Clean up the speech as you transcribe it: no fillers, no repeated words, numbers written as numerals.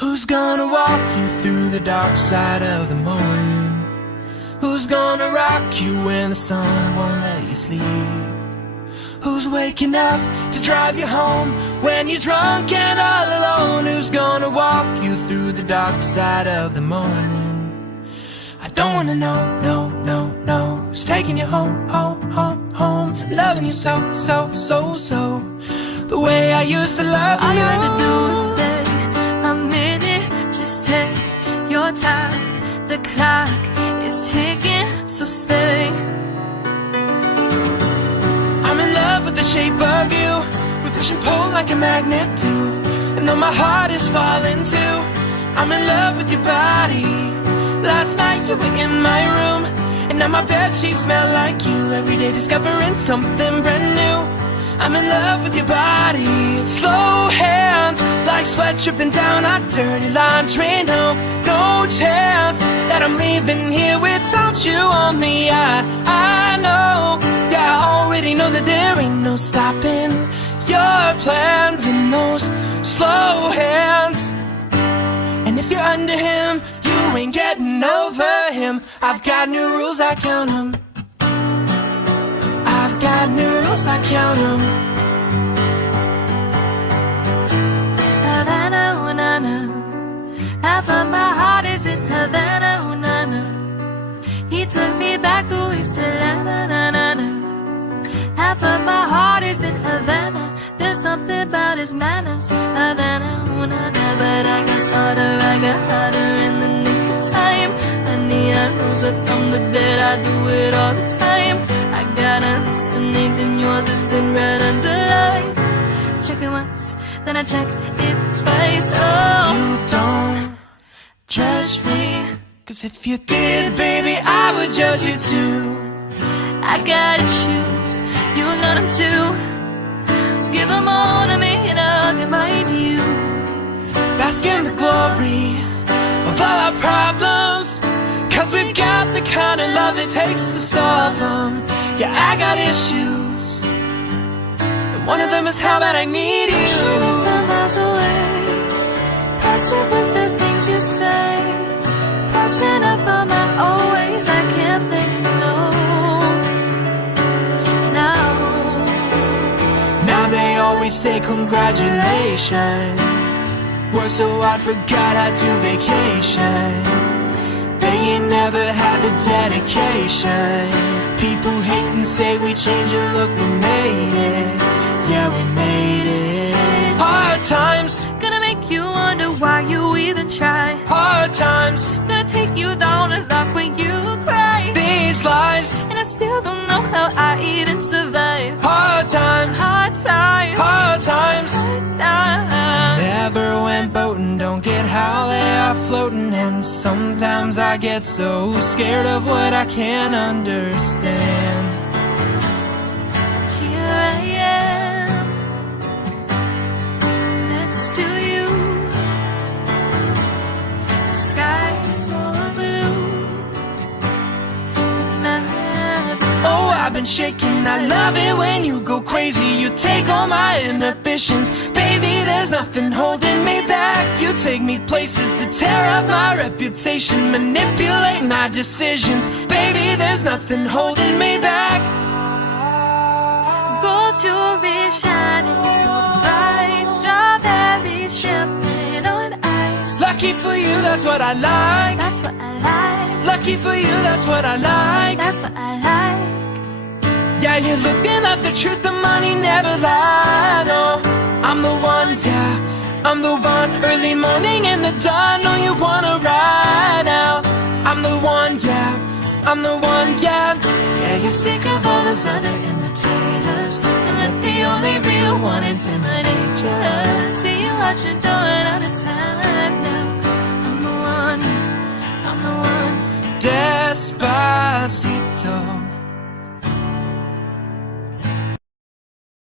Who's gonna walk you through the dark side of the morning? Who's gonna rock you when the sun won't let you sleep? Who's waking up to drive you home when you're drunk and all alone? Who's gonna walk you through the dark side of the morning? I don't wanna know, no, no, no. Who's taking you home, home, home, home? Loving you so, so, so, so, the way I used to love you. All you had to do was say a minute, just take your time. The clock is ticking, so stay. I'm in love with the shape of you. We push and pull like a magnet do. And though my heart is falling too, I'm in love with your body. Last night you were in my room, and now my bedsheets smell like you. Every day discovering something brand new. I'm in love with your body. Slow hands, like sweat dripping down our dirty laundry. No, no chance that I'm leaving here without you on me. I know, yeah, I already know that there ain't no stopping your plans in those slow hands. And if you're under him, you ain't getting over him. I've got new rules, I count them. I've got new rules, I count them. Havana, ooh, na, na. I thought my heart is in Havana, ooh, na, na. He took me back to East Atlanta, na, na, na. I thought my heart is in Havana. There's something about his manners, Havana, ooh, na, na. But I got smarter, I got harder in the nick of time. Honey, I rose up from the dead, I do it all the time. I got a list of names and yours is in red underlined. Check it once, then I check it twice. Oh, You don't judge me, 'cause if you did, baby, I would judge you too. I got issues, you got them too. So give them all to me and I'll give mine to you. Bask in the glory of all our problems, 'cause we've got the kind of love it takes to solve them. Yeah, I got issues, and one of them is how bad I need you. 25 miles away, passive with the things you say, passing up on my own ways. I can't let it go. No. Now they always say congratulations. Worked so hard, forgot how to vacation. They ain't never had the dedication. People hate and say we changed it, look, we made it. Yeah, we made it. Hard times, Gonna make you wonder why you even try. hard times. Gonna take you down and laugh when you cry. These lives, And I still don't know how I even survive. hard times, Hard times, hard times. hard times. Never went boating, don't get how they are floating. And sometimes I get so scared of what I can't understand. Here I am, next to you. The sky's more blue. And Oh, I've been shaking, I love it when you go crazy. You take all my inhibitions. Baby, there's nothing holding me back. You take me places that tear up my reputation, manipulate my decisions. Baby, there's nothing holding me back. gold jewelry shining so bright, strawberry champagne on ice. Lucky for you, that's what I like. That's what I like. Lucky for you, that's what I like. That's what I like. Yeah, you're looking at the truth, the money never lie. No, I'm the one, yeah, I'm the one. Early morning in the dawn, know you wanna ride out. I'm the one, yeah, I'm the one, yeah. Yeah, you're sick of all those other imitators, and that the only real one intimidate you. See you watching, going out of town.